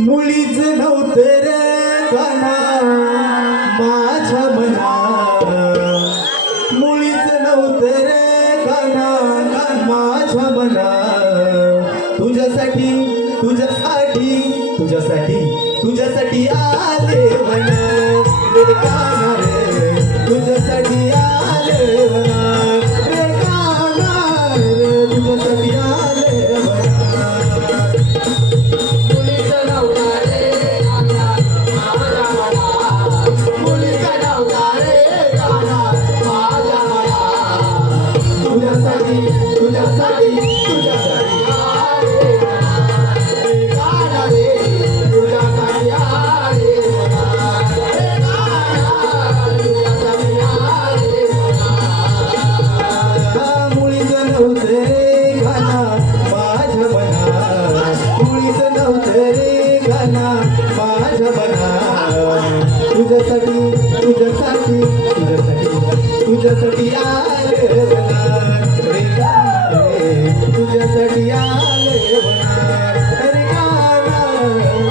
मुळीच नव्हते रे गाणा माझ्या मना मुळीच नव्हते रे गाणा माझ्या मना तुझ्यासाठी तुझ्यासाठी तुझ्यासाठी तुझ्यासाठी आले म्हणा. बनार तुझ्यासाठी तुझ्यासाठी तुझ्यासाठी तुझ्यासाठी आले तुझ्यासाठी आले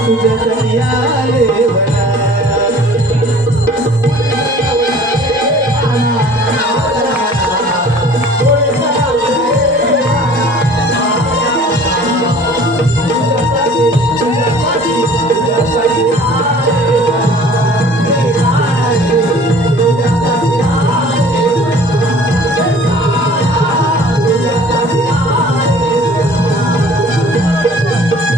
तुझ्यासाठी आ